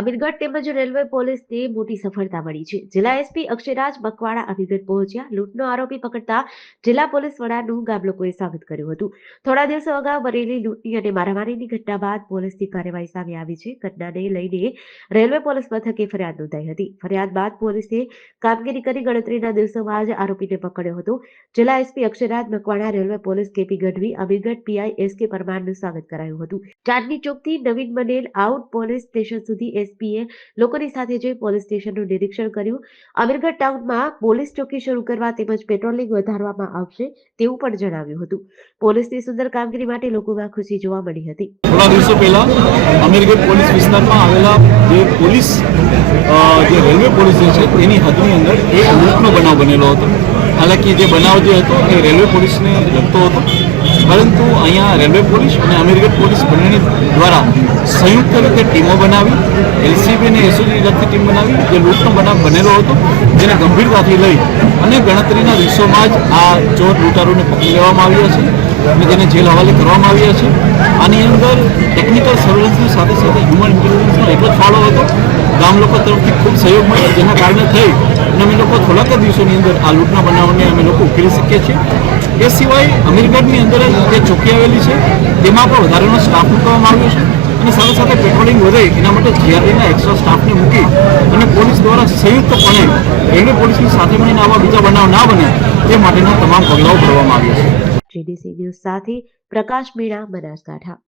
અમીરગઢ તેમજ રેલવે પોલીસને મોટી સફળતા મળી છે. જિલ્લા એસપી અક્ષયરાજ મકવાણા અમીરગઢ પહોંચ્યા. લૂંટનો આરોપી પકડતા જિલ્લા પોલીસ વડાનું ગામ લોકોએ સ્વાગત કર્યું હતું. થોડા દિવસો અગાઉ બનેલી લૂંટની અને મારામારીની ઘટના બાદ પોલીસની કાર્યવાહી સામે આવી છે. ઘટનાને લઈને રેલવે પોલીસ મથકે ફરિયાદ નોંધાઈ હતી. ફરિયાદ બાદ પોલીસે કામગીરી કરી ગણતરીના દિવસોમાં જ આરોપીને પકડ્યો હતો. જિલ્લા SP Akshayraj Makwana, railway police KP Gadhvi, Amirgadh PI SK પરમારનું સ્વાગત કરાયું હતું. ચાંદની ચોકથી નવીન બનેલ આઉટ પોલીસ સ્ટેશન સુધી એસપીએ લોકોની સાથે જઈ પોલીસ સ્ટેશનનું નિરીક્ષણ કર્યું. અમીરગઢ ટાઉનમાં પોલીસ ચોકી શરૂ કરવા તેમજ પેટ્રોલિંગ વધારવામાં આવશે તેવું પણ જણાવ્યું હતું. પોલીસની સુંદર કામગીરી માટે લોકોમાં ખુશી જોવા મળી હતી. થોડા દિવસો પહેલા અમીરગઢ પોલીસ વિસ્તારમાં આવેલા જે પોલીસ જે રેલવે પોલીસ છે તેની હદની અંદર એક લૂંટનો બનાવ બનેલો હતો. હાલાકી જે બનાવ જે હતો એ રેલવે પોલીસને લગતો હતો, પરંતુ અહીંયા રેલવે પોલીસ અને અમીરગઢ પોલીસ બંને દ્વારા સંયુક્ત રીતે ટીમો બનાવી, એલસીબી અને એસઓજી લગતી ટીમ બનાવી, જે લૂંટનો બનાવ બનેલો હતો જેને ગંભીરતાથી લઈ અને ગણતરીના દિવસોમાં જ આ ચોર લૂંટારોને પકડી લેવામાં આવ્યા છે અને તેને જેલ હવાલે કરવામાં આવ્યા છે. આની અંદર ટેકનિકલ સર્વેલન્સની સાથે સાથે હ્યુમન ઇન્ટેલિજન્સનો એટલો જ ફાળો હતો. ગામ લોકો તરફથી ખૂબ સહયોગ મળ્યો, જેના કારણે થઈ અને અમે લોકો થોડાક જ દિવસોની અંદર આ લૂંટના બનાવને અમે લોકો ઉકેલી શકીએ છીએ. એ સિવાય અમીરગઢની અંદર જે ચોકી આવેલી છે તેમાં પણ વધારાનો સ્ટાફ મૂકવામાં આવ્યો છે અને સાથે સાથે પેટ્રોલિંગ વધે એના માટે જીઆરડીના એક્સ્ટ્રા સ્ટાફને મૂકી અને પોલીસ દ્વારા સંયુક્તપણે રેલવે પોલીસની સાથે મળીને આવા બીજા બનાવ ના બને તે માટેના તમામ પગલાઓ ભરવામાં આવ્યા છે. જીડીસી ન્યૂઝ સાથે પ્રકાશ મીણા, બનાસકાંઠા.